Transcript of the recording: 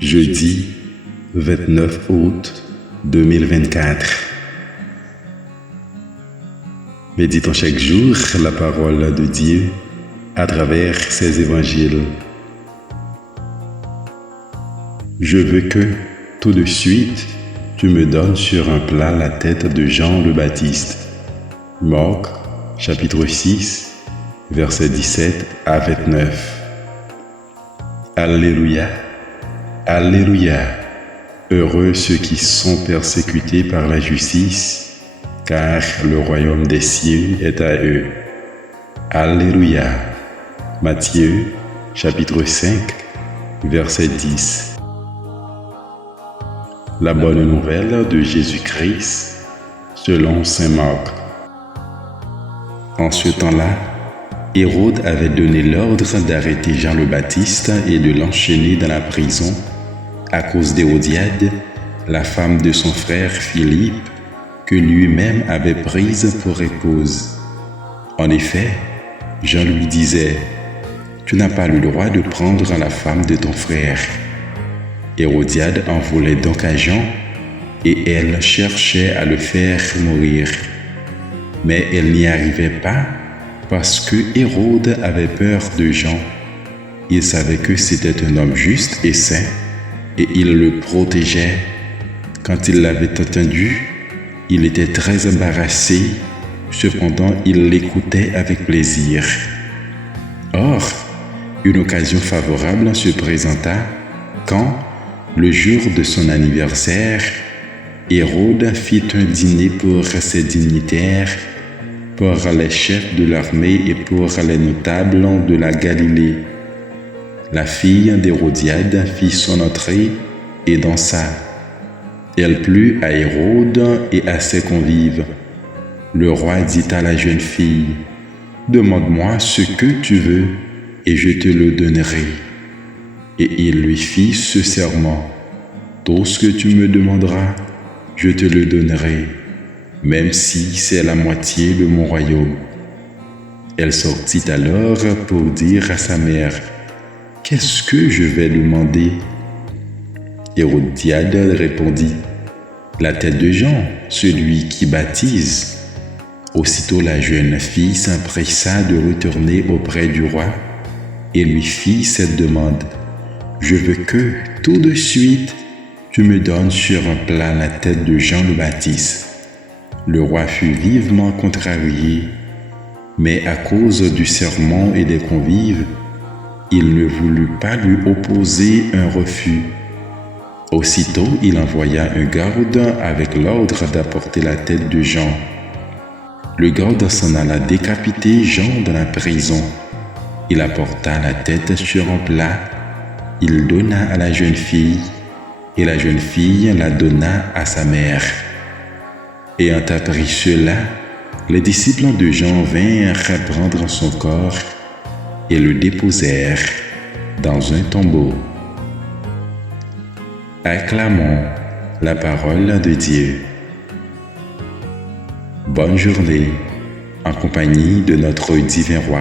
Jeudi 29 août 2024. Méditons chaque jour la parole de Dieu à travers ses évangiles. Je veux que, tout de suite, tu me donnes sur un plat la tête de Jean le Baptiste. Marc, chapitre 6, versets 17 à 29. Alléluia, Alléluia. Heureux ceux qui sont persécutés par la justice, car le royaume des cieux est à eux. Alléluia. Matthieu, chapitre 5, verset 10. La bonne nouvelle de Jésus-Christ selon saint Marc. En ce temps-là, Hérode avait donné l'ordre d'arrêter Jean le Baptiste et de l'enchaîner dans la prison à cause d'Hérodiade, la femme de son frère Philippe, que lui-même avait prise pour épouse. En effet, Jean lui disait « Tu n'as pas le droit de prendre la femme de ton frère ». Hérodiade en voulait donc à Jean, et elle cherchait à le faire mourir. Mais elle n'y arrivait pas parce que Hérode avait peur de Jean. Il savait que c'était un homme juste et saint, et il le protégeait. Quand il l'avait entendu, il était très embarrassé, cependant il l'écoutait avec plaisir. Or, une occasion favorable se présenta quand, le jour de son anniversaire, Hérode fit un dîner pour ses dignitaires, pour les chefs de l'armée et pour les notables de la Galilée. La fille d'Hérodiade fit son entrée et dansa. Elle plut à Hérode et à ses convives. Le roi dit à la jeune fille, « Demande-moi ce que tu veux, et je te le donnerai. » Et il lui fit ce serment, « Tout ce que tu me demanderas, je te le donnerai, même si c'est la moitié de mon royaume. » Elle sortit alors pour dire à sa mère, « Qu'est-ce que je vais demander ?» Hérodiade répondit, « La tête de Jean, celui qui baptise. » Aussitôt la jeune fille s'empressa de retourner auprès du roi et lui fit cette demande, « Je veux que, tout de suite, tu me donnes sur un plat la tête de Jean le Baptiste. » Le roi fut vivement contrarié, mais à cause du serment et des convives, il ne voulut pas lui opposer un refus. Aussitôt, il envoya un garde avec l'ordre d'apporter la tête de Jean. Le garde s'en alla décapiter Jean dans la prison. Il apporta la tête sur un plat, il donna à la jeune fille, et la jeune fille la donna à sa mère. Ayant appris cela, les disciples de Jean vinrent prendre son corps et le déposèrent dans un tombeau. Acclamons la parole de Dieu. Bonne journée en compagnie de notre divin roi.